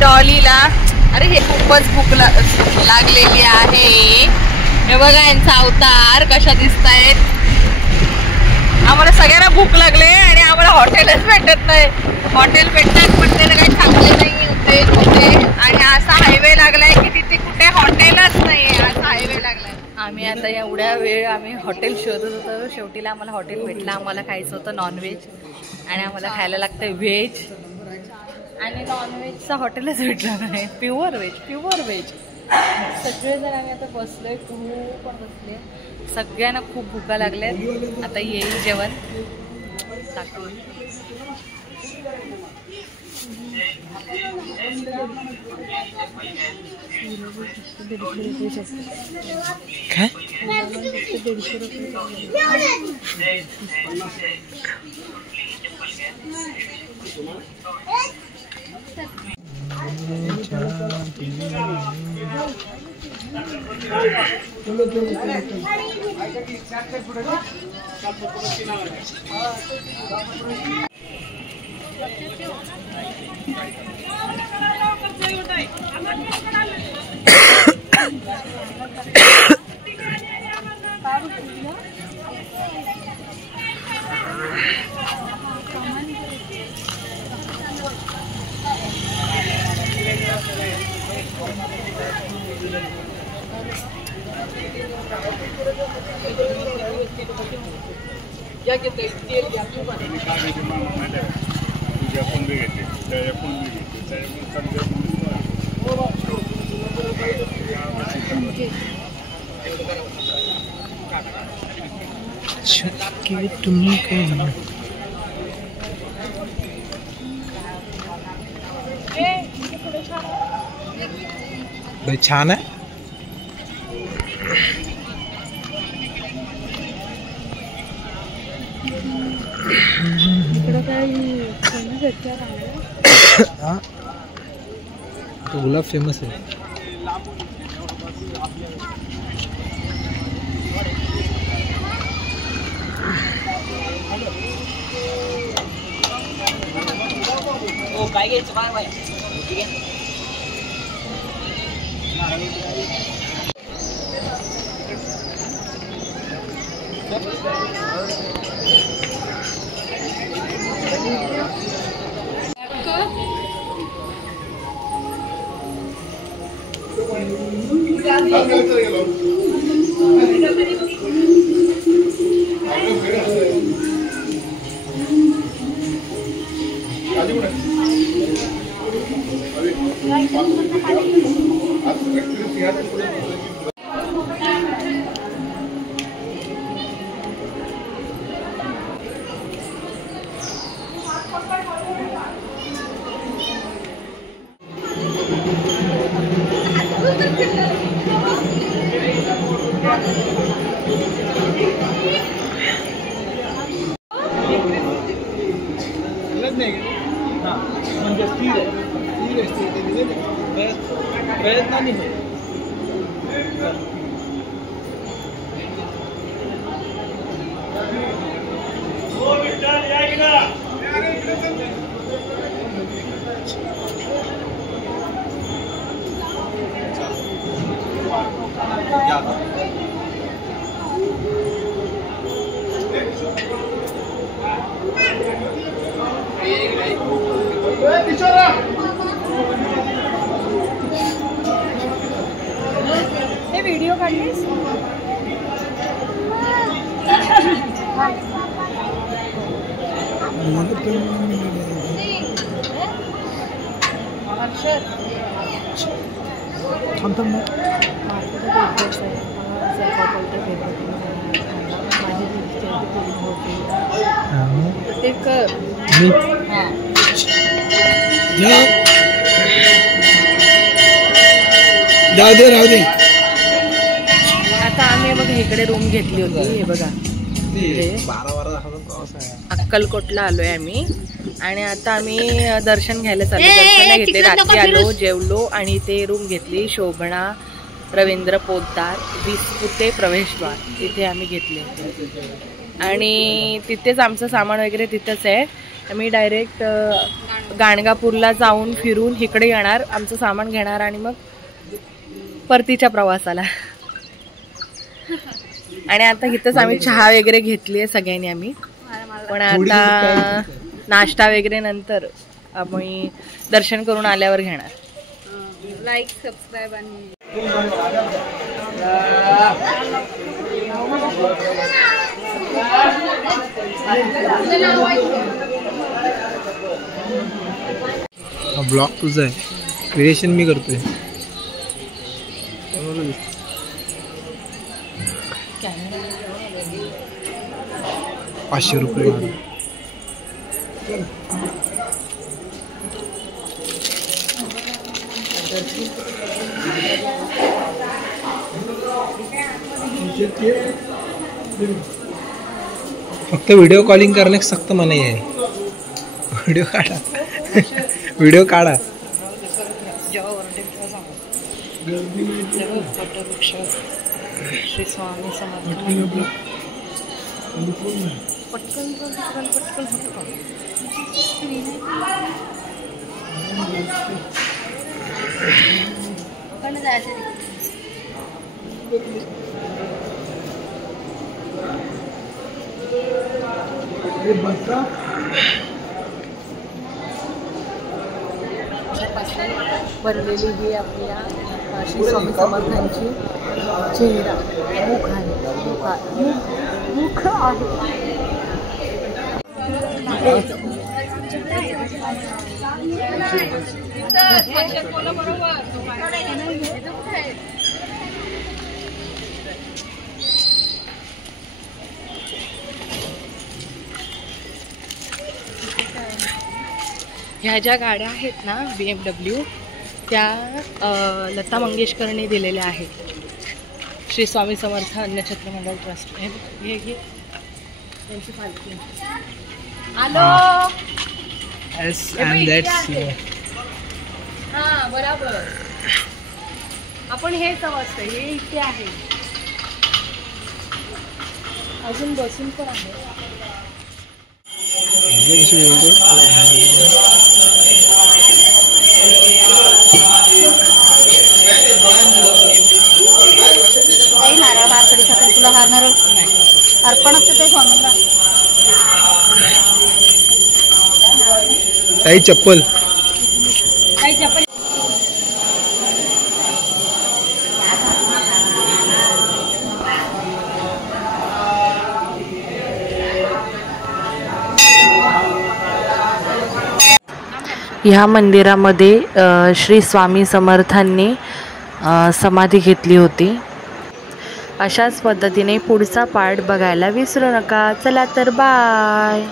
डॉलीला अरे हे खूपच भूक लागलेली आहे। हे बघा यांचा अवतार कशा दिसतायत। आम्हाला सगळ्यांना भूक लागले आणि आम्हाला हॉटेलच भेटत नाही। हॉटेल भेटतात पण ते काही चांगले नाही होते कुठे, आणि असा हायवे लागलाय की तिथे कुठे हॉटेलच नाही, असा हायवे लागलाय। आम्ही आता एवढ्या वेळ आम्ही हॉटेल शोधत होतो, शेवटीला आम्हाला हॉटेल भेटलं। आम्हाला खायचं होतं नॉनव्हेज आणि आम्हाला खायला लागतं व्हेज, आणि नॉनव्हेजचा हॉटेलच भेटला नाही, प्युअर व्हेज। सगळेजण आम्ही आता बसलोय, खूप पण बसले, सगळ्यांना खूप भुका लागल्यात। आता येईल जेवण दाखवून। काय तुम्ही काय भाई छान आहे। तो गुलाब फेमस है। काय घ्यायचं बाय हे व्हिडिओ काढलीस? ते कर राहू दे। आता आम्ही बघा इकडे रूम घेतली होती, हे बघा अक्कलकोटला आलोय आम्ही, आणि आता आम्ही दर्शन घ्यायला चाललो। दर्शन घेतले, रात्री आलो, जेवलो आणि ते रूम घेतली। शोभना रवींद्र पोद्दार विस्पुते प्रवेशद्वार, तिथे आम्ही घेतले आणि तिथेच आमचं सामान वगैरे तिथेच आहे। आम्ही डायरेक्ट गाणगापूरला जाऊन फिरून इकडे येणार, आमचं सामान घेणार आणि मग परतीच्या प्रवासाला. आणि आता इथंच आम्ही चहा वगैरे घेतली आहे सगळ्यांनी आम्ही. पण आता नाश्ता वगैरे नंतर आम्ही दर्शन करून आल्यावर घेणार. लाईक सबस्क्राईब आणि ब्लॉग तुझा आहे, क्रिएशन मी करतोय. 500 रुपये. फक्त व्हिडिओ कॉलिंग करणे सक्त मनाई आहे. व्हिडिओ काढा, व्हिडिओ काढा. श्री स्वामी समर्थ. पटकन पटकन पटकन बनलेली ही आपल्या श्री स्वामी समर्थांची चेहरा मुख आहे. मुख आहे. ह्या ज्या गाड्या आहेत ना BMW, त्या लता मंगेशकरने दिलेल्या आहेत. श्री स्वामी समर्थ अन्नछत्र मंडळ ट्रस्ट. हे त्यांची पालखी. हॅलो. Yes, and that's हां बरोबर. आपण हे समजतं, हे इथे आहे. अजून बसून पण आहे. नारळ हार कधी सकाळी तुला हार नारळ अर्पण असतं ते स्वामींना. काही चप्पल. काही चप्पल. ह्या मंदिरामध्ये श्री स्वामी समर्थांनी समाधी घेतली होती. अशाच पद्धतीने पुढचा पार्ट बघायला विसरू नका. चला तर बाय.